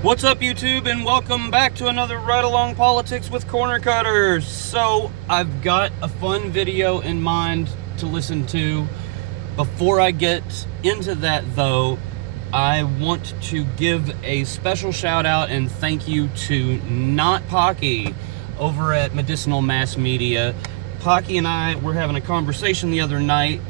What's up, YouTube, and welcome back to another Ride Along Politics with Cornercutter. So, I've got a fun video in mind to listen to. Before I get into that, though, I want to give a special shout out and thank you to Not Pocky over at Medicinal Mass Media. Pocky and I were having a conversation the other night,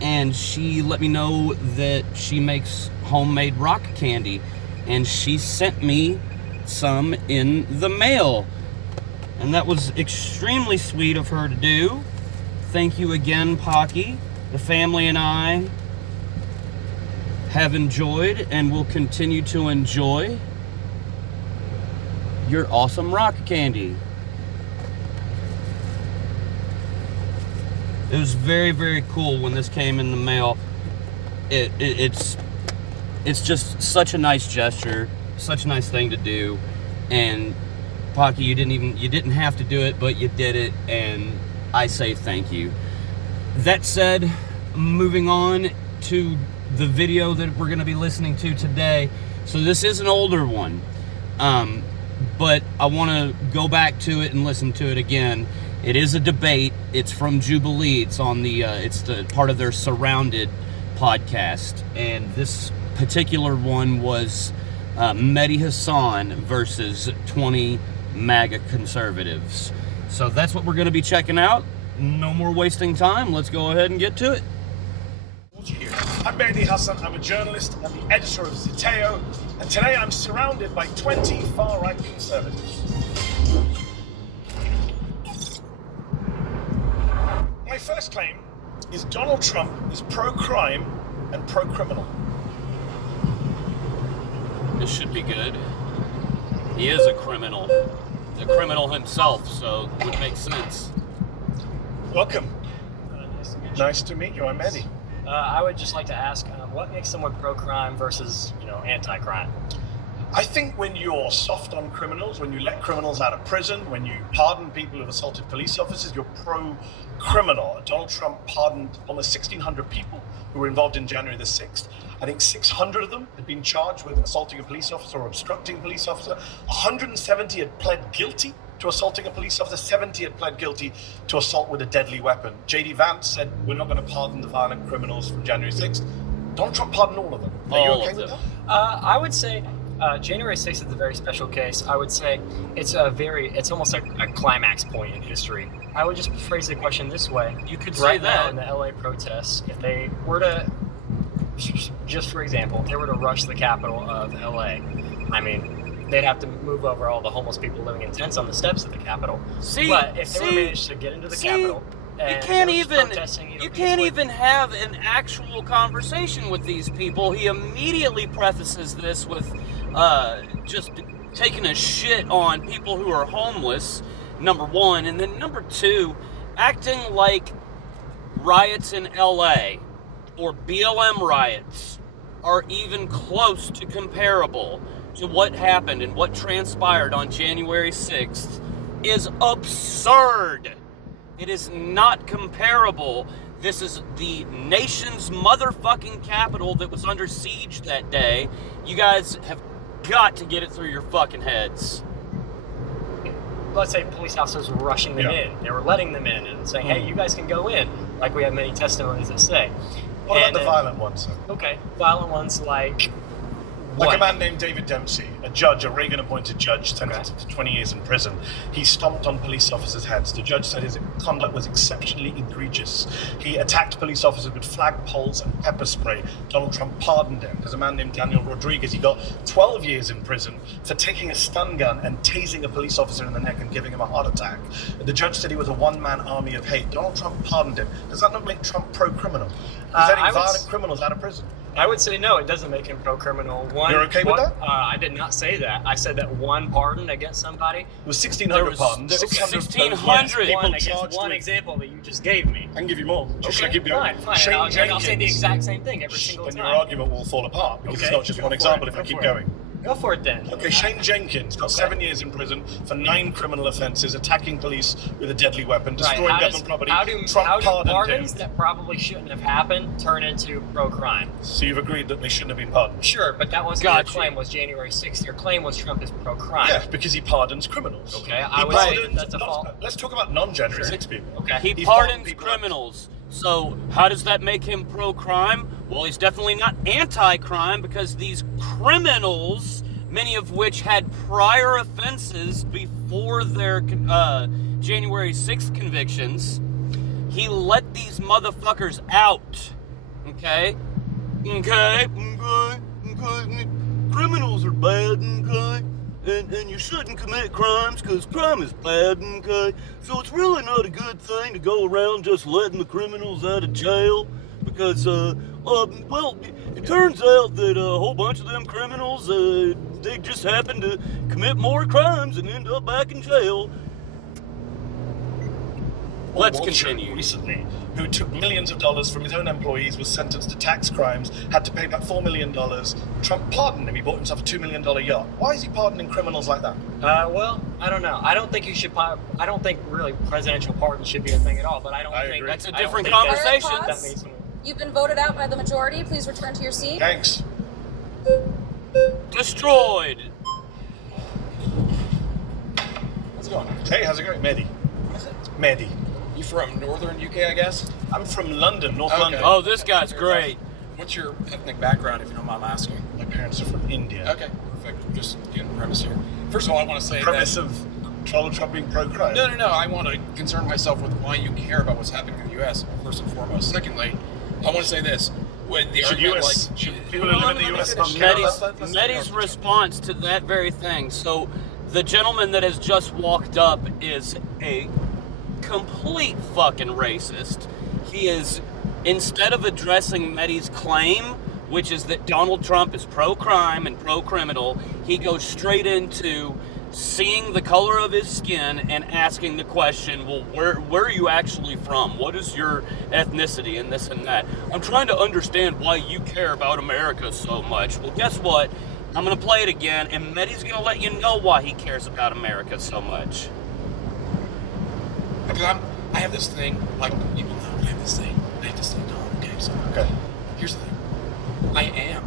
and she let me know that she makes homemade rock candy. And she sent me some in the mail. And that was extremely sweet of her to do. Thank you again, Pocky. The family and I have enjoyed and will continue to enjoy your awesome rock candy. It was very, very cool when this came in the mail. It's just such a nice gesture, such a nice thing to do. And Pocky, you didn't have to do it, but you did it, and I say thank you. That said, moving on to the video that we're going to be listening to today. So this is an older one, but I want to go back to it and listen to it again. It is a debate. It's from Jubilee. It's on it's the part of their Surrounded podcast, and this particular one was Mehdi Hasan versus 20 MAGA conservatives. So that's what we're going to be checking out. No more wasting time. Let's go ahead and get to it. I'm Mehdi Hasan. I'm a journalist and the editor of Ziteo, and today I'm surrounded by 20 far-right conservatives. My first claim is Donald Trump is pro-crime and pro-criminal. This should be good. He is a criminal. The criminal himself, so it would make sense. Welcome. Nice to meet you. I'm Mehdi. I would just like to ask, what makes someone pro-crime versus, anti-crime? I think when you're soft on criminals, when you let criminals out of prison, when you pardon people who've assaulted police officers, you're pro-criminal. Donald Trump pardoned almost 1,600 people who were involved in January the 6th. I think 600 of them had been charged with assaulting a police officer or obstructing a police officer. 170 had pled guilty to assaulting a police officer. 70 had pled guilty to assault with a deadly weapon. J.D. Vance said, we're not going to pardon the violent criminals from January 6th. Donald Trump pardoned all of them. Are you okay with that? I would say January 6th is a very special case. I would say it's almost like a climax point in history. I would just phrase the question this way. You could right say now that. in the LA protests, if they were to, just for example, if they were to rush the capital of LA, I mean, they'd have to move over all the homeless people living in tents on the steps of the Capitol. But if they were managed to get into the Capitol, you can't even have an actual conversation with these people. He immediately prefaces this with just taking a shit on people who are homeless, number one, and then number two, acting like riots in LA or BLM riots are even close to comparable to what happened and what transpired on January 6th is absurd. It is not comparable. This is the nation's motherfucking capital that was under siege that day. You guys have got to get it through your fucking heads. Let's say police officers were rushing them in. They were letting them in and saying, hey, you guys can go in, like we have many testimonies that say. What about the violent ones, sir? Okay, violent ones like what? Like a man named David Dempsey, a judge, a Reagan-appointed judge, sentenced to 20 years in prison. He stomped on police officers' heads. The judge said his conduct was exceptionally egregious. He attacked police officers with flagpoles and pepper spray. Donald Trump pardoned him. There's a man named Daniel Rodriguez. He got 12 years in prison for taking a stun gun and tasing a police officer in the neck and giving him a heart attack. The judge said he was a one-man army of hate. Donald Trump pardoned him. Does that not make Trump pro-criminal? He's letting violent criminals out of prison. I would say no, it doesn't make him pro-criminal. You're okay with that? I did not say that. I said that one pardon against somebody. It was 1,600 pardons. 1,600 people against one example that you just gave me. I can give you more. Okay, keep going. Fine. I'll say the exact same thing every single time. Then your argument will fall apart because it's not just one example if I keep going. Go for it then. Okay, Shane Jenkins got 7 years in prison for 9 criminal offenses, attacking police with a deadly weapon, destroying government property. How do pardoned pardons him. that probably shouldn't have happened turn into pro-crime? So you've agreed that they shouldn't have been pardoned? Sure, but that wasn't your claim. Was January 6th? Your claim was Trump is pro-crime. Yeah, because he pardons criminals. Okay, I would say that's a fault. Let's talk about non-January 6 people. Okay. He pardons criminals. So how does that make him pro-crime? Well, he's definitely not anti-crime because these criminals, many of which had prior offenses before their January 6th convictions, he let these motherfuckers out. Okay? Okay? Criminals are bad, okay? And you shouldn't commit crimes because crime is bad, okay? So it's really not a good thing to go around just letting the criminals out of jail because, well, it turns out that a whole bunch of them criminals, they just happen to commit more crimes and end up back in jail. Let's continue. Recently, who took millions of dollars from his own employees, was sentenced to tax crimes, had to pay back $4 million. Trump pardoned him. He bought himself a $2 million yacht. Why is he pardoning criminals like that? Well, I don't know. I don't think you should. I don't think really presidential pardons should be a thing at all. But I think agree. That's a different conversation. That means something. You've been voted out by the majority. Please return to your seat. Thanks. Destroyed. How's it going? Hey, how's it going? Mehdi. What is it? Mehdi. You from northern UK, I guess? I'm from London, North Okay. London. Oh, this guy's great. What's your ethnic background, if you don't mind my asking? My parents are from India. Okay, perfect. Just getting the premise here. First of all, I want to say Premise that... of Donald Trump being pro-crime. No. I want to concern myself with why you care about what's happening in the U.S., first and foremost. Secondly, I want to say this. With the Should argument, US, like... should people who live in the US not finish. care Mehdi's, about that? Mehdi's response to that very thing. So, the gentleman that has just walked up is a complete fucking racist. He is, instead of addressing Mehdi's claim, which is that Donald Trump is pro-crime and pro-criminal, he goes straight into seeing the color of his skin and asking the question, well, where are you actually from? What is your ethnicity and this and that? I'm trying to understand why you care about America so much. Well, guess what? I'm going to play it again, and Mehdi's going to let you know why he cares about America so much. Because I have this thing, like, people know, I have this thing, Tom, okay, so... Okay. Here's the thing. I am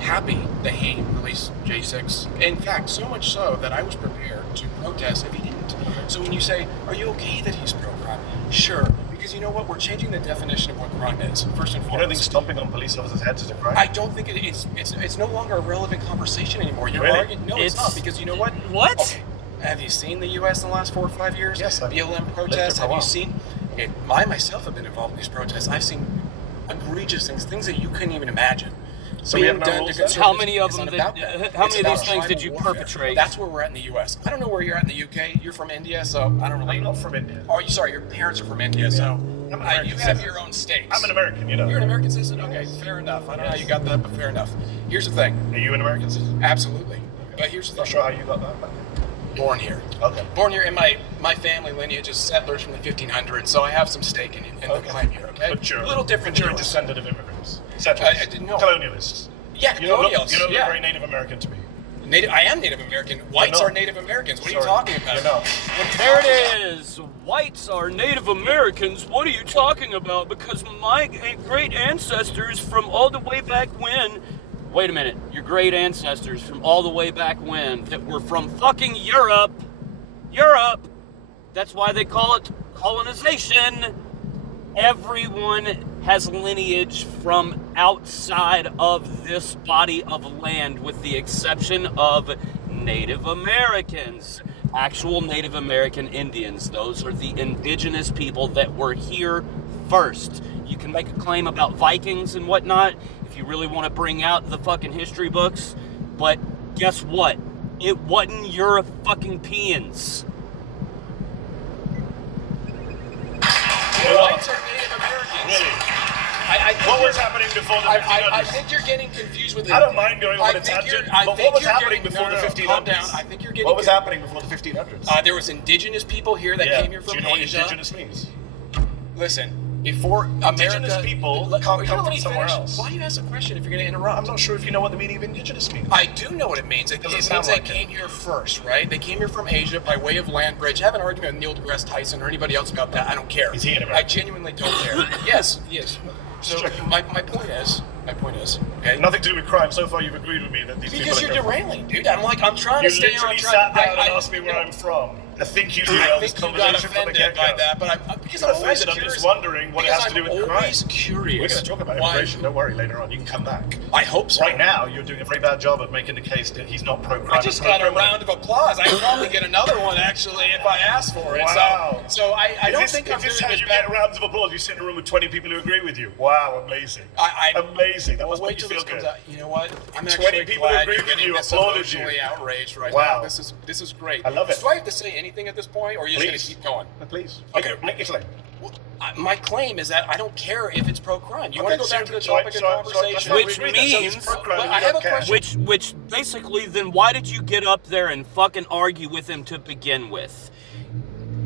happy that he released J6. In fact, so much so that I was prepared to protest if he didn't. So when you say, are you okay that he's pro-crime? Sure, because you know what? We're changing the definition of what crime is, first and foremost. You don't think stomping on police officers' heads is a crime? I don't think it's no longer a relevant conversation anymore. You're Really? arguing, no, it's not, because you know what? What? Okay. Have you seen the U.S. in the last 4 or 5 years? Yes, I've BLM lived protests. there for a Have you while. seen? Okay, I myself have been involved in these protests. I've seen egregious things that you couldn't even imagine. So we have no rules then? How many of It's them not did- about that. how It's many of about these things did tribal you warfare. perpetrate? That's where we're at in the U.S. I don't know where you're at in the U.K. You're from India, so I don't really. I'm not from India. Oh, sorry, your parents are from India, so I'm an American you have citizen. your own states. I'm an American, you know. You're an American citizen? Okay, fair enough. I don't know how you got that, but fair enough. Here's the thing. Are you an American citizen? Absolutely. But here's the Not thing. sure how you got that, but... Born here. Okay. Born here, and my family lineage is settlers from the 1500s, so I have some stake in the claim here, okay? But you're a little different. But you're a than yours. descendant of immigrants. Settlers. I didn't know. Colonialists. Yeah, You don't look colonials. Yeah. very Native American to me. I am Native American. Whites not. are Native Americans. What are Sorry. you talking about? You're not. There it is. Whites are Native Americans. What are you talking about? Because my great ancestors from all the way back when... Wait a minute. Your great ancestors from all the way back when that were from fucking Europe. Europe. That's why they call it colonization. Everyone has lineage from outside of this body of land with the exception of Native Americans. Actual Native American Indians. Those are the indigenous people that were here first. You can make a claim about Vikings and whatnot if you really want to bring out the fucking history books, but guess what? It wasn't your fucking peons. Whites are Native Americans. Really? I think What you're- was happening before the 1500s? I think you're getting confused with it. I don't mind going on I a think tangent, you're- I but think what was you're happening getting- before no, the no, 1500s? calm down. I think you're getting. What was happening before the 1500s? There was indigenous people here that came here Do from you know what Asia. indigenous means? Listen, before Indigenous America, people Let- can't you're come gonna from let me somewhere finish? else. Why do you ask a question if you're going to interrupt? I'm not sure if you know what the meaning of indigenous means. I do know what it means. It Doesn't means sound they like it. came here first, right? They came here from Asia by way of land bridge. Have an argument with Neil deGrasse Tyson or anybody else about that. I don't care. Is he in I America? genuinely don't care. Yes, he is. So my point is, okay? Nothing to do with crime. So far, you've agreed with me that these Because people you're are derailing, dude. I'm trying You to stay on literally track. sat down and asked me where I'm from. I think you derailed I this think you got conversation from the offended get-go. by that, but because I'm I'm always offended. I'm curious. just wondering what it has to do with I'm crime. always curious. We're going to talk about why- immigration. Don't worry. Later on, you can come back. I hope so. Right now, you're doing a very bad job of making the case that he's not pro-crime. I just got a round of applause. I probably get another one actually if I ask for it. Wow. So I don't think I'm Is this doing how as you bad. get rounds of applause? You sit in a room with 20 people who agree with you. Wow, amazing. Amazing. That must Wait make you till feel this comes good. out. You know what? I'm 20 actually people glad agree you're with getting you, this applauded you. emotionally outraged right Wow. now. This is great. I love it. Do I have to say anything at this point, or are you just going Please. to keep going? Please. Okay. Make your claim. Well, my claim is that I don't care if it's pro-crime. You Okay, want to go back to the so- topic so- of conversation? so- Which we agree that means- it's pro-crime and I you have don't a care. question. Which basically, then why did you get up there and fucking argue with him to begin with?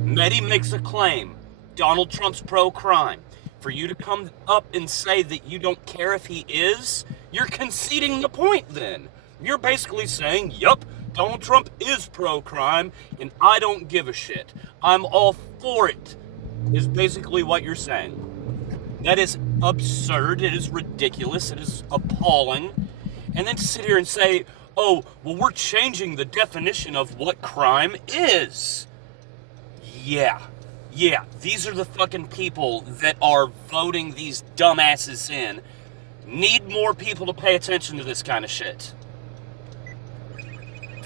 Mehdi makes a claim. Donald Trump's pro-crime. For you to come up and say that you don't care if he is, you're conceding the point then. You're basically saying, yup, Donald Trump is pro-crime, and I don't give a shit. I'm all for it, is basically what you're saying. That is absurd. It is ridiculous. It is appalling. And then to sit here and say, oh, well, we're changing the definition of what crime is. Yeah, these are the fucking people that are voting these dumbasses in. Need more people to pay attention to this kind of shit.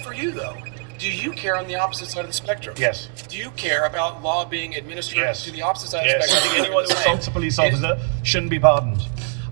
For you, though, do you care on the opposite side of the spectrum? Yes. Do you care about law being administered Yes. to the opposite side Yes, of the I spectrum? think anyone who assaults a police officer shouldn't be pardoned.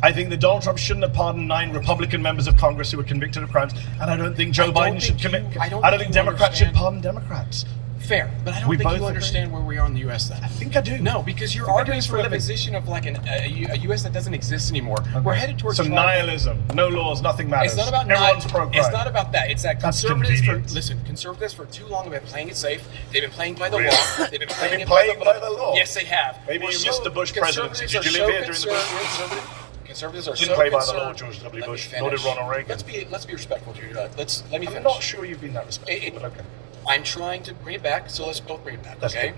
I think that Donald Trump shouldn't have pardoned 9 Republican members of Congress who were convicted of crimes, and I don't think Joe Biden should commit. I don't think Democrats should pardon Democrats. Fair, but I don't We think both you agree. understand where we are in the U.S. then. I think I do. No, because you're I think I do arguing this for for a a living. position of like a U.S. that doesn't exist anymore. We're headed towards Some nihilism, no laws, nothing matters. It's not about everyone's pro-crime. It's not about that. It's that That's conservatives convenient. conservatives for too long have been playing it safe. They've been playing by the Really? law. They've been playing it playing by the law? Yes, they have. Maybe We're you so- missed the Bush presidency. Did you conservatives live are here during the Bush so Conservatives are Didn't so play by the concerned. law, George W. Let me Bush, nor did finish. Ronald Reagan. Let's be respectful to you. Let me finish. I'm not sure you've been that respectful, It- but okay. I'm trying to bring it back, so let's both bring it back, That's okay? good.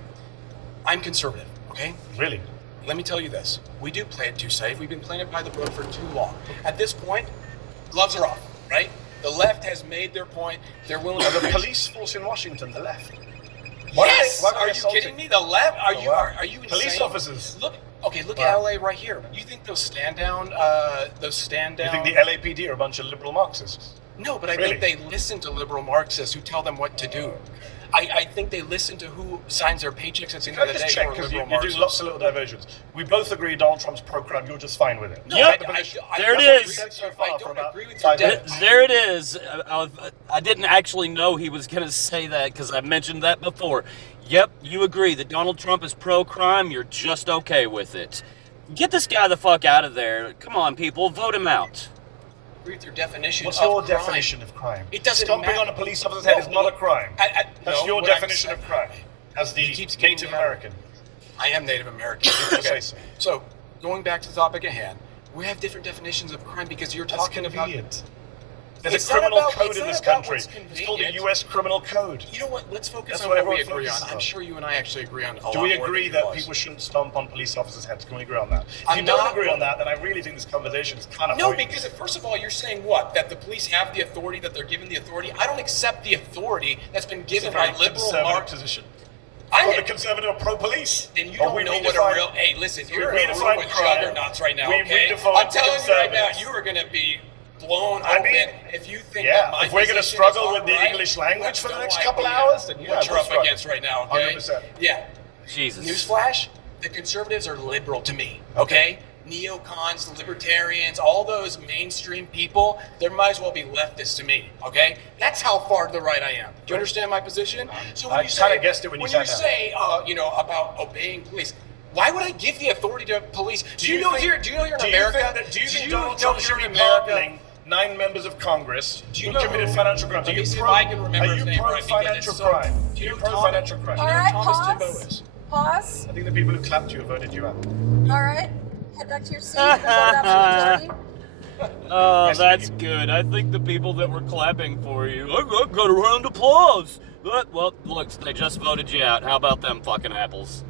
I'm conservative, okay? Really? Let me tell you this. We do play it too safe. We've been playing it by the book for too long. At this point, gloves are off, right? The left has made their point. They're willing to... The police force in Washington, the left. Yes! Why are they Are you assaulting? kidding me? The left? Are Oh, you wow. are you insane? Police officers. Look at Wow. LA right here. You think those stand down You think the LAPD are a bunch of liberal Marxists? No, but I Really? think they listen to liberal Marxists who tell them what to do. I think they listen to who signs their paychecks at the end Can I of the just day check, who are because liberal you're doing lots Marxists. of little diversions. We both agree Donald Trump's pro-crime, you're just fine with it. No, Yep. I There it don't is. agree with you. I I don't don't agree agree with with your you. definition. There it is. I didn't actually know he was going to say that because I mentioned that before. Yep, you agree that Donald Trump is pro-crime. You're just okay with it. Get this guy the fuck out of there. Come on, people. Vote him out. Agree with your definition What's of your crime. definition of crime? It doesn't Stomping matter. on a police officer's head is not a crime. That's no, your what I'm definition saying- of crime. As the He keeps getting Native me out. American. I am Native American. Say so. So, going back to the topic at hand, we have different definitions of crime because you're That's talking about... convenient. There's It's a not criminal about- code it's in not this about country. what's It's called the convenient. U.S. Criminal Code. You know what? Let's focus That's on what what we everyone agree on. focuses I'm on. sure you and I actually agree on a Do lot we more agree than that you guys. people shouldn't stomp on police officers' heads? Can we agree on that? If I'm you don't not- agree on that, then I really think this conversation is kind of No, pointless. because first of all, you're saying what? That the police have the authority, that they're given the authority? I don't accept the authority that's been It's a given very by liberal conservative Mark. position. I I'm am. a conservative or pro-police. Then you Or don't we know what redefine- a real... Hey, listen, you're we in a room redefine with crime. juggernauts right now, We okay? redefine I'm telling you right now, conservatives. you are going to be blown I mean, open if you think yeah, that my if we're gonna position struggle is with the alright, English language you have for the no next couple idea hours, then yeah, what we'll you're up struggle. against right now, okay? 100%. Yeah. Jesus. Newsflash, the conservatives are liberal to me, okay? Neocons, libertarians, all those mainstream people, they might as well be leftists to me, okay? That's how far to the right I am. Do you understand my position? So when I you say, kinda guessed it when you sat down. say, about obeying police, why would I give the authority to police? Do you know think- here in America? Do you think do Donald know Trump here should in be America? pardoning 9 members of Congress Do you who know committed who- financial crimes? Let Are me you see if pro? I can remember Are his you name pro right, because financial it's so- crime? Do you Are you know pro Tom- financial crime? All You know right, Thomas pause. Timbo is? applause. I think the people who clapped you voted you out. All right. Head back to your seat. Voted out by the majority. Oh, Yes, that's we good. I think the people that were clapping for you, I got a round of applause. Well, look, they just voted you out. How about them fucking apples?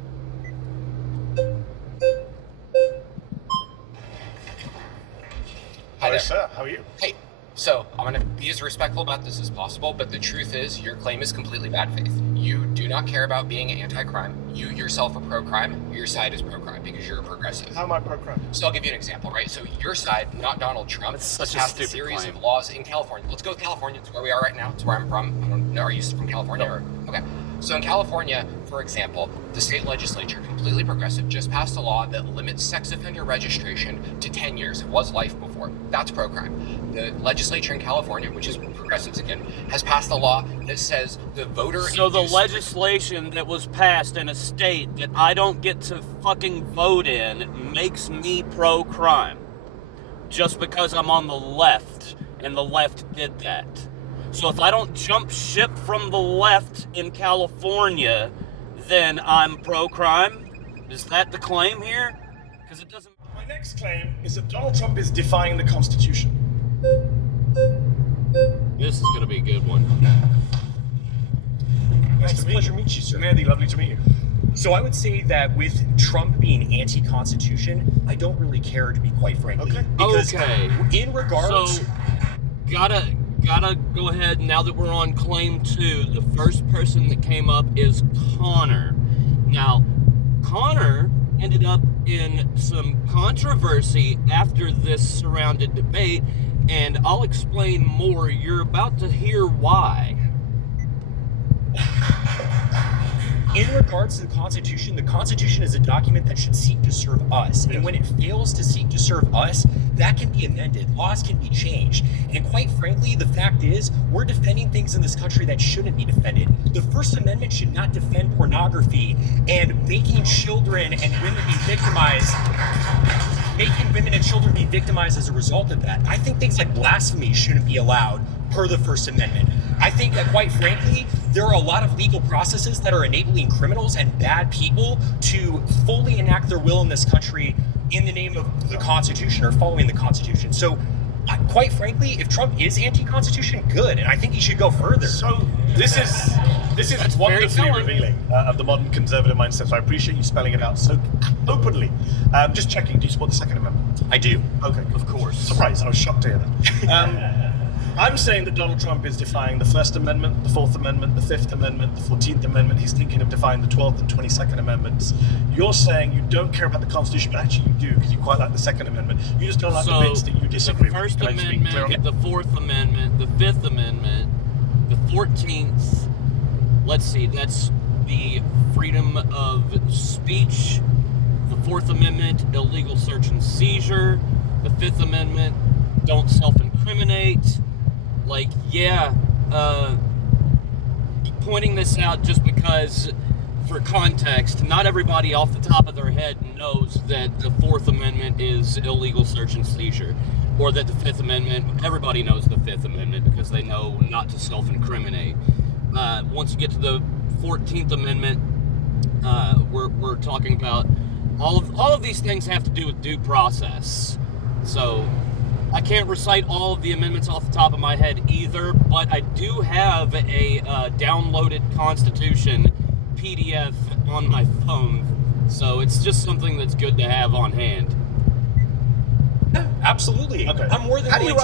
Hi there. Sir, how are you? Hey, so I'm going to be as respectful about this as possible, but the truth is your claim is completely bad faith. You do not care about being anti-crime. You yourself are pro-crime. Your side is pro-crime because you're a progressive. How am I pro-crime? So I'll give you an example, right? So your side, not Donald Trump, That's such a passed a stupid series claim. of laws in California. Let's go with California. It's where we are right now. It's where I'm from. I don't know. Are you from California? No. Or, okay. So in California, for example, the state legislature, completely progressive, just passed a law that limits sex offender registration to 10 years. It was life before. That's pro-crime. The legislature in California, which is progressives again, has passed a law that says the voter... So the induced- legislation that was passed in a state that I don't get to fucking vote in makes me pro-crime. Just because I'm on the left, and the left did that. So if I don't jump ship from the left in California, then I'm pro-crime? Is that the claim here? Because it doesn't... My next claim is that Donald Trump is defying the Constitution. This is going to be a good one. Nice to meet pleasure you. to meet you, sir. Mehdi, lovely to meet you. So I would say that with Trump being anti-constitution, I don't really care, to be quite frankly. Okay. Because Okay. in regards... So, gotta go ahead, now that we're on claim 2, the first person that came up is Connor. Now, Connor ended up in some controversy after this surrounded debate, and I'll explain more. You're about to hear why. In regards to the Constitution is a document that should seek to serve us. And when it fails to seek to serve us, that can be amended. Laws can be changed. And quite frankly, the fact is, we're defending things in this country that shouldn't be defended. The First Amendment should not defend pornography and making children and women be victimized. Making women and children be victimized as a result of that. I think things like blasphemy shouldn't be allowed per the First Amendment. I think that, quite frankly, there are a lot of legal processes that are enabling criminals and bad people to fully enact their will in this country in the name of the Constitution or following the Constitution. So, quite frankly, if Trump is anti-Constitution, good, and I think he should go further. So this is very wonderfully telling. revealing of the modern conservative mindset. So I appreciate you spelling it out so openly. Just checking, do you support the Second Amendment? I do. Okay, Of course. surprise! I was shocked to hear that. I'm saying that Donald Trump is defying the First Amendment, the Fourth Amendment, the Fifth Amendment, the 14th Amendment. He's thinking of defying the 12th and 22nd Amendments. You're saying you don't care about the Constitution, but actually you do, because you quite like the Second Amendment. You just don't like the bits that you disagree the with. First Can I just be clear on Amendment, that? the Fourth Amendment, the Fifth Amendment, the 14th, let's see, that's the freedom of speech. The Fourth Amendment, illegal search and seizure. The Fifth Amendment, don't self-incriminate. Like, yeah, pointing this out just because, for context, not everybody off the top of their head knows that the Fourth Amendment is illegal search and seizure, or that the Fifth Amendment, everybody knows the Fifth Amendment because they know not to self-incriminate. Once you get to the 14th Amendment, we're talking about all of these things have to do with due process. So I can't recite all of the amendments off the top of my head either, but I do have a downloaded Constitution PDF on my phone, so it's just something that's good to have on hand. Yeah, absolutely. Okay. I'm more than How do you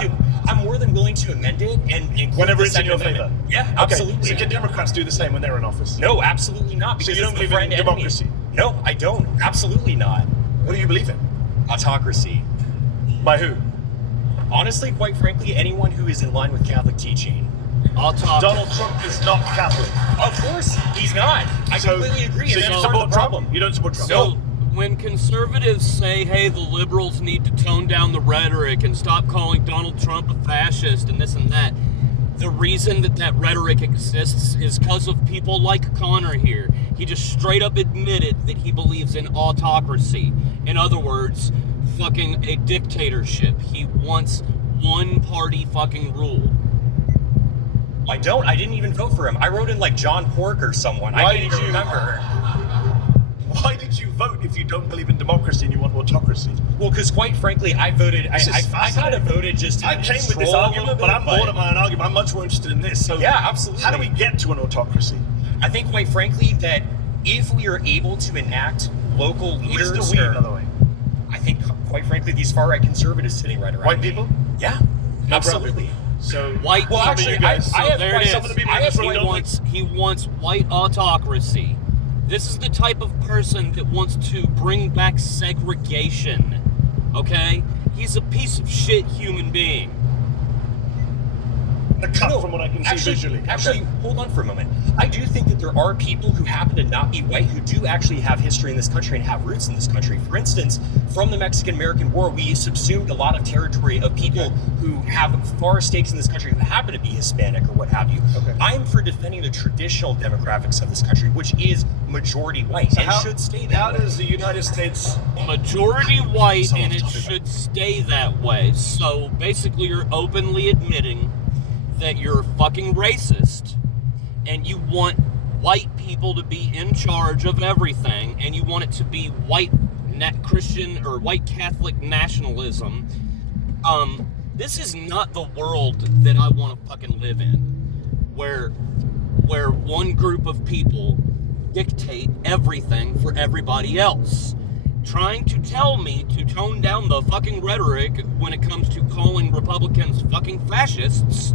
willing to amend it and include Whenever the it's in your Second favor. Amendment. Yeah, Okay, absolutely. so can Democrats do the same when they're in office? No, absolutely not. Because you don't it's the believe in friend enemy. democracy? No, I don't. Absolutely not. What do you believe in? Autocracy. By who? Honestly, quite frankly, anyone who is in line with Catholic teaching. I'll talk. Donald Trump is not Catholic. Of course, he's not. I completely agree. So and you that's part of support the problem. Trump? You don't support Trump? So, when conservatives say, hey, the liberals need to tone down the rhetoric and stop calling Donald Trump a fascist and this and that, the reason that rhetoric exists is because of people like Connor here. He just straight up admitted that he believes in autocracy. In other words, fucking a dictatorship. He wants one party fucking rule. I don't. I didn't even vote for him. I wrote in like John Pork or someone. Why I did can't even you- remember. you vote if you don't believe in democracy and you want autocracy? Well, because quite frankly, I voted. I This is kind of fascinating. voted just to I came with this troll a argument, little but I'm bit, bored of my own argument. I'm much more interested in this. So Yeah, absolutely. How do we get to an autocracy? I think, quite frankly, that if we are able to enact local Who leaders, is the we, or- by the way? I think, quite frankly, these far-right conservatives sitting right around White me. people? Yeah, No absolutely. brown So White Well, people. actually, you guys- I So have there quite it some of is. the people I have in this room quite- don't He wants white autocracy. This is the type of person that wants to bring back segregation. Okay? He's a piece of shit human being. the cut from what I can see visually. Actually, Okay. hold on for a moment. I do think that there are people who happen to not be white who do actually have history in this country and have roots in this country. For instance, from the Mexican-American War, we subsumed a lot of territory of people who have far stakes in this country who happen to be Hispanic or what have you. Okay. I'm for defending the traditional demographics of this country, which is majority white and should stay that How way. does the United States... Majority white, Someone and it told me should stay that way. So basically, you're openly admitting that you're a fucking racist, and you want white people to be in charge of everything, and you want it to be white Christian or white Catholic nationalism. This is not the world that I want to fucking live in, where one group of people dictate everything for everybody else. Trying to tell me to tone down the fucking rhetoric when it comes to calling Republicans fucking fascists,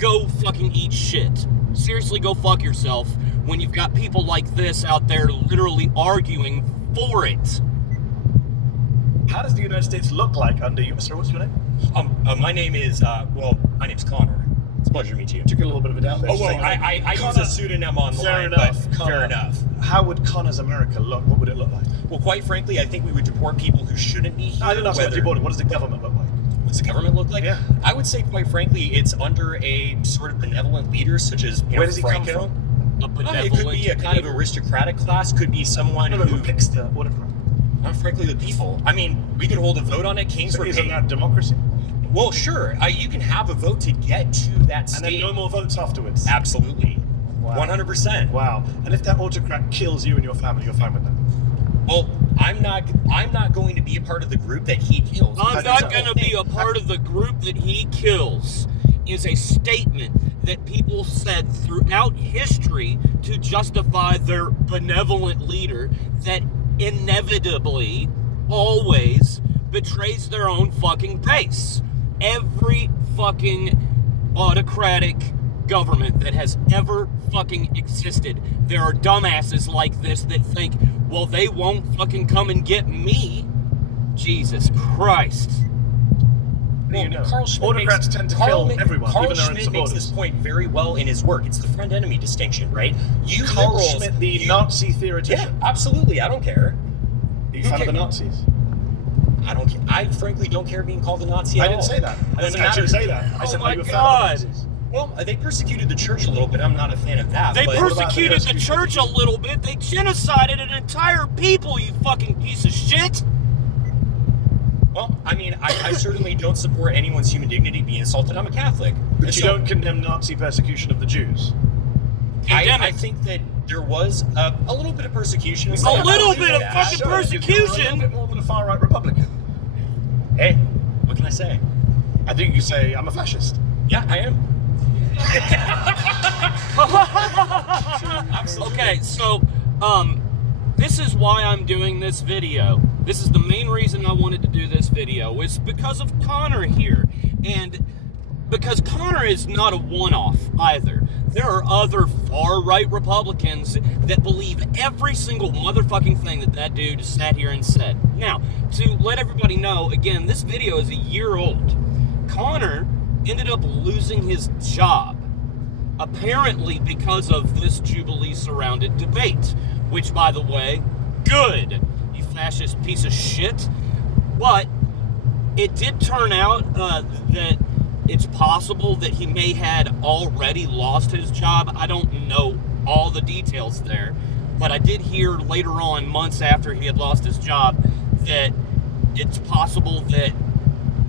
go fucking eat shit. Seriously, go fuck yourself when you've got people like this out there literally arguing for it. How does the United States look like under you? Sir, what's your name? My name is, my name's Connor. It's a pleasure to meet you. Took you a little bit of a doubt there. Oh, well, Saying, I use Connor- a pseudonym online, Fair enough. but Connor. fair enough. How would Connor's America look? What would it look like? Well, quite frankly, I think we would deport people who shouldn't be here. I didn't ask about whether- deporting. What does the government look like? What's the government look like? Yeah. I would say, quite frankly, it's under a sort of benevolent leader, such as Where does he come Franco. from? A It benevolent could be a kind of leader. aristocratic class. Could be someone No, who picks the autocrat? frankly, the people. I mean, we could hold a vote on it. Kings So were isn't paid. that democracy? Well, sure. You can have a vote to get to that And state. then no more votes afterwards? Absolutely. Wow. 100%. Wow. And if that autocrat kills you and your family, you're fine with that? Well, I'm not going to be a part of the group that he kills. I'm because not it's a going to whole be thing. a part of the group that he kills is a statement that people said throughout history to justify their benevolent leader that inevitably always betrays their own fucking base. Every fucking autocratic government that has ever fucking existed, there are dumbasses like this that think, well, they won't fucking come and get me. Jesus Christ. Well, You know, Carl Schmitt autocrats makes, tend to Carl kill ma- everyone, Carl even their own Schmitt makes this supporters. point very well in his work. It's the friend-enemy distinction, right? You Carl liberals, Schmitt, the you- Nazi Yeah, theoretician. absolutely. I don't care. Are you Who fan of the cares? Nazis? I don't. I frankly don't care being called a Nazi. I at didn't all. say that. I Doesn't didn't actually matter. say that. I Oh said, my are you a fan God. of the Nazis? Well, they persecuted the church a little bit. I'm not a fan of that. They but persecuted the persecution? church a little bit. They genocided an entire people, you fucking piece of shit. Well, I mean, I certainly don't support anyone's human dignity being assaulted. I'm a Catholic. But And you so don't condemn Nazi persecution of the Jews? Condemn I it. think that there was a little bit of persecution. A little bit of Yeah. fucking Sure, because you're a persecution. little bit more than a far-right Republican. Hey, what can I say? I think you say, I'm a fascist. Yeah, I am. Absolutely. Okay, so, this is why I'm doing this video. This is the main reason I wanted to do this video, is because of Connor here. And because Connor is not a one-off either. There are other far-right Republicans that believe every single motherfucking thing that dude sat here and said. Now, to let everybody know, again, this video is a year old. Connor ended up losing his job, apparently because of this Jubilee-surrounded debate, which, by the way, good, you fascist piece of shit. But it did turn out that it's possible that he may had already lost his job. I don't know all the details there, but I did hear later on, months after he had lost his job, that it's possible that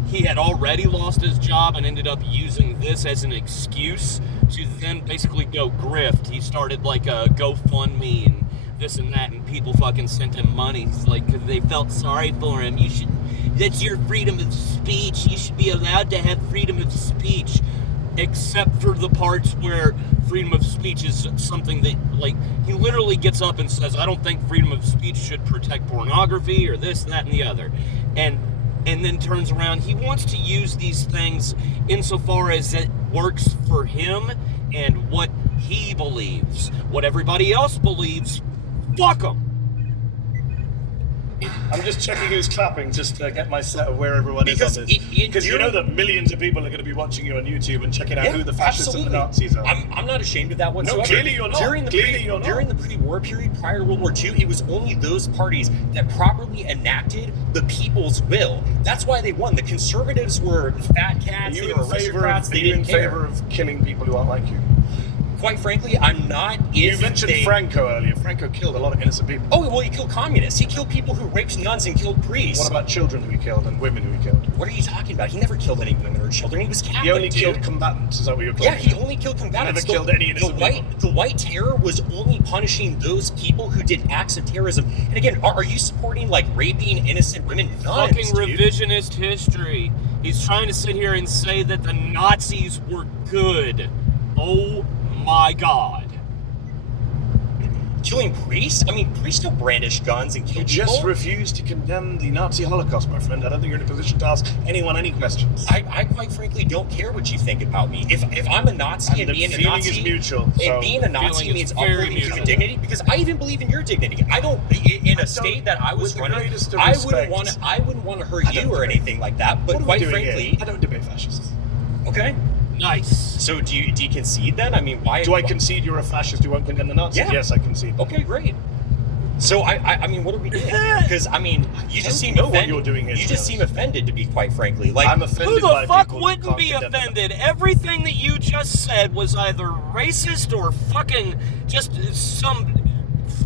he had already lost his job and ended up using this as an excuse to then basically go grift. He started like a GoFundMe and this and that, and people fucking sent him money, like, because they felt sorry for him. That's your freedom of speech. You should be allowed to have freedom of speech, except for the parts where freedom of speech is something that, like, he literally gets up and says, I don't think freedom of speech should protect pornography or this, that, and the other. And then turns around. He wants to use these things insofar as it works for him and what he believes. What everybody else believes, fuck them. I'm just checking who's clapping just to get my set of where everyone is on this. Because you know that millions of people are going to be watching you on YouTube and checking out who the fascists and the Nazis are. I'm not ashamed of that whatsoever. No, clearly you're not. During the pre-war period, prior to World War II, it was only those parties that properly enacted the people's will. That's why they won. The conservatives were fat cats. They were aristocrats. They didn't care. Are you in favor of killing people who aren't like you? Quite frankly, I'm not. You mentioned Franco earlier. Franco killed a lot of innocent people. Oh, well, he killed communists. He killed people who raped nuns and killed priests. What about children who he killed and women who he killed? What are you talking about? He never killed any women or children. He was Catholic. He only killed combatants. Is that what you're calling? Yeah, he only killed combatants. He never killed any innocent people. The White Terror was only punishing those people who did acts of terrorism. And again, are you supporting, like, raping innocent women? Nuns, fucking revisionist history. He's trying to sit here and say that the Nazis were good. Oh my God. Killing priests? I mean, priests still brandish guns and kill people. You just refuse to condemn the Nazi Holocaust, my friend. I don't think you're in a position to ask anyone any questions. I quite frankly don't care what you think about me. If I'm a Nazi and being a Nazi is mutual, and being a Nazi means upholding human dignity, because I even believe in your dignity. I don't. In a state that I was running, I wouldn't want to hurt you or anything like that. But quite frankly, I don't debate fascists. Okay. Nice. So do you concede then? I mean, why? Do I concede you're a fascist who won't condemn the Nazis? Yeah. Yes, I concede. Okay, great. So I mean, what are we doing? Because I mean, you just seem offended. What you're doing is you just seem offended, to be quite frankly. Like, I'm offended. Who the fuck wouldn't be offended? Everything that you just said was either racist or fucking just some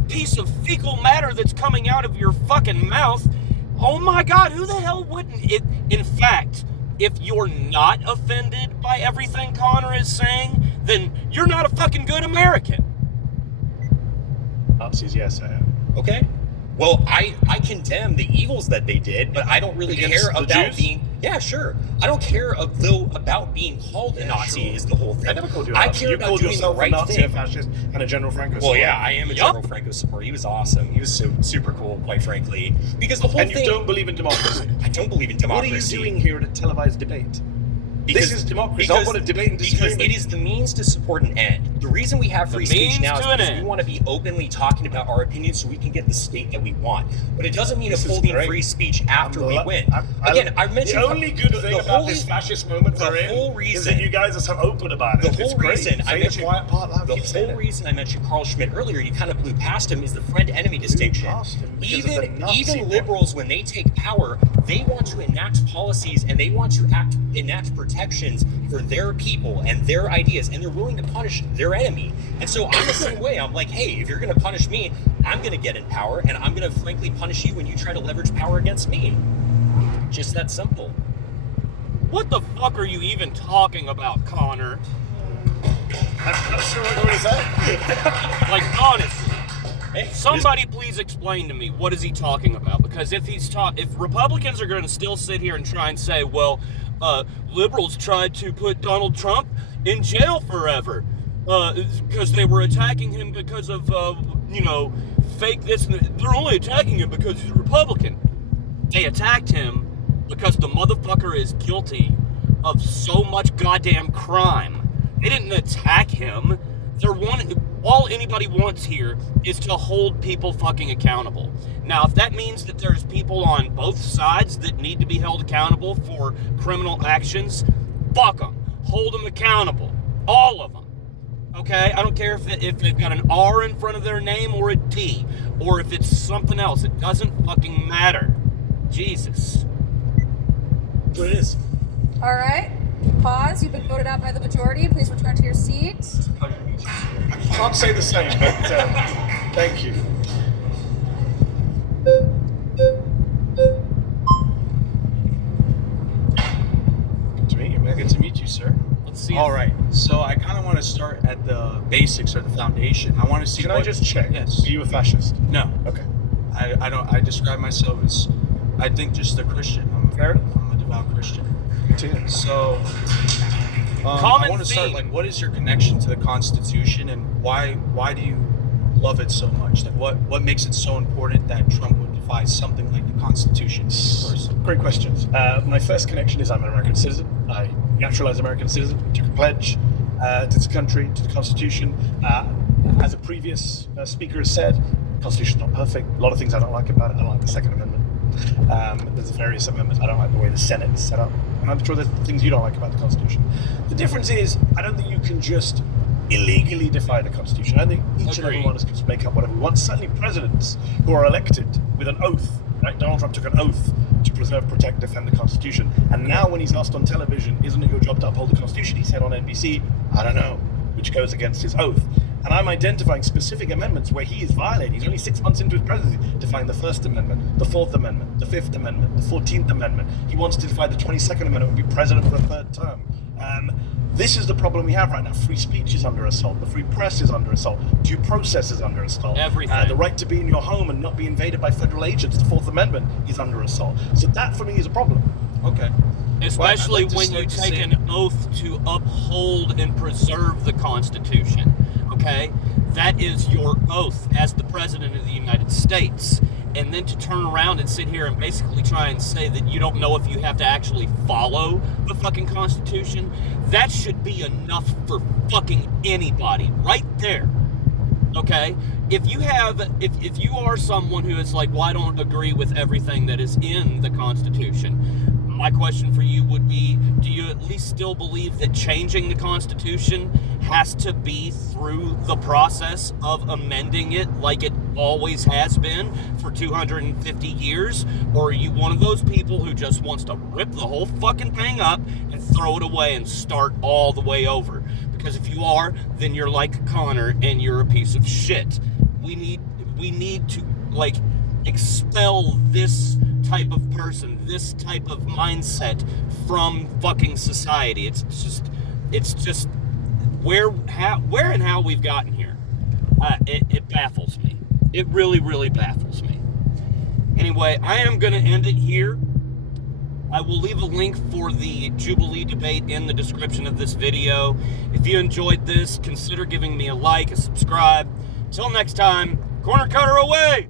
piece of fecal matter that's coming out of your fucking mouth. Oh my God, who the hell wouldn't? In fact, if you're not offended by everything Connor is saying, then you're not a fucking good American. Nazis, yes, I am. Okay. Well, I condemn the evils that they did, but I don't really care about being... Yeah, sure. I don't care about being called a Nazi is the whole thing. I never called you a Nazi. I care about doing the right Nazi, thing. a fascist, and a General Franco Well, supporter. yeah, I am a General Franco supporter. He was awesome. He was so super cool, quite frankly. Because the whole thing... And you don't believe in democracy. I don't believe in democracy. What are you doing here at a televised debate? This is democracy. I want to debate and disagree. Because it is the means to support an end. The reason we have free speech now is because we want to be openly talking about our opinions so we can get the state that we want. But it doesn't mean upholding free speech after we win. Again, I mentioned the only good thing about this fascist moment we're in is that you guys are so open about it. The whole reason I mentioned Carl Schmitt earlier, you kind of blew past him, is the friend-enemy distinction. Even liberals, when they take power, they want to enact policies and they want to enact protections for their people and their ideas, and they're willing to punish their enemy. And so I'm the same way. I'm like, hey, if you're going to punish me, I'm going to get in power, and I'm going to frankly punish you when you try to leverage power against me. Just that simple. What the fuck are you even talking about, Connor? I'm not sure what you're going to say. Like, honestly. Somebody please explain to me, what is he talking about? Because if Republicans are going to still sit here and try and say, well, liberals tried to put Donald Trump in jail forever because they were attacking him because of, fake this. They're only attacking him because he's a Republican. They attacked him because the motherfucker is guilty of so much goddamn crime. They didn't attack him. All anybody wants here is to hold people fucking accountable. Now, if that means that there's people on both sides that need to be held accountable for criminal actions, fuck them. Hold them accountable. All of them. Okay? I don't care if they've got an R in front of their name or a D, or if it's something else. It doesn't fucking matter. Jesus. That's what it is. All right. Pause. You've been voted out by the majority. Please return to your seat. I can't say the same, but thank you. Good to meet you, man. Good to meet you, sir. Let's see. All right. So I kind of want to start at the basics or the foundation. I want to see. Can I just check? Yes. Are you a fascist? No. Okay. I don't. I describe myself as, I think, just a Christian. Fair enough. I'm a devout Christian. Continue. So I Common want to start, theme. like, what is your connection to the Constitution, and why do you love it so much? Like, what makes it so important that Trump would defy something like the Constitution first? Great questions. My first connection is I'm an American citizen. I naturalized American citizen, took a pledge to this country, to the Constitution. As a previous speaker has said, the Constitution's not perfect. A lot of things I don't like about it. I don't like the Second Amendment. There's various amendments. I don't like the way the Senate is set up. And I'm sure there's things you don't like about the Constitution. The difference is, I don't think you can just illegally defy the Constitution. I think each and every Agreed. one of us can just make up whatever we want. Certainly presidents who are elected with an oath. Right? Donald Trump took an oath to preserve, protect, defend the Constitution. And now when he's asked on television, isn't it your job to uphold the Constitution? He said on NBC, I don't know, which goes against his oath. And I'm identifying specific amendments where he is violating. He's only 6 months into his presidency, defying the First Amendment, the Fourth Amendment, the Fifth Amendment, the 14th Amendment. He wants to defy the 22nd Amendment and be president for a third term. This is the problem we have right now. Free speech is under assault. The free press is under assault. Due process is under assault. Everything. The right to be in your home and not be invaded by federal agents, the Fourth Amendment, is under assault. So that, for me, is a problem. Okay. Especially Well, I'd like to when you start take saying- an oath to uphold and preserve the Constitution. Okay? That is your oath as the President of the United States. And then to turn around and sit here and basically try and say that you don't know if you have to actually follow the fucking Constitution, that should be enough for fucking anybody right there. Okay? If you are someone who is like, well, I don't agree with everything that is in the Constitution, my question for you would be, do you at least still believe that changing the Constitution has to be through the process of amending it like it always has been for 250 years? Or are you one of those people who just wants to rip the whole fucking thing up and throw it away and start all the way over? Because if you are, then you're like Connor and you're a piece of shit. We need to, like, expel this type of person, this type of mindset from fucking society. It's just where and how we've gotten here. It baffles me. It really, really baffles me. Anyway, I am going to end it here. I will leave a link for the Jubilee debate in the description of this video. If you enjoyed this, consider giving me a like, a subscribe. Till next time, Cornercutter away!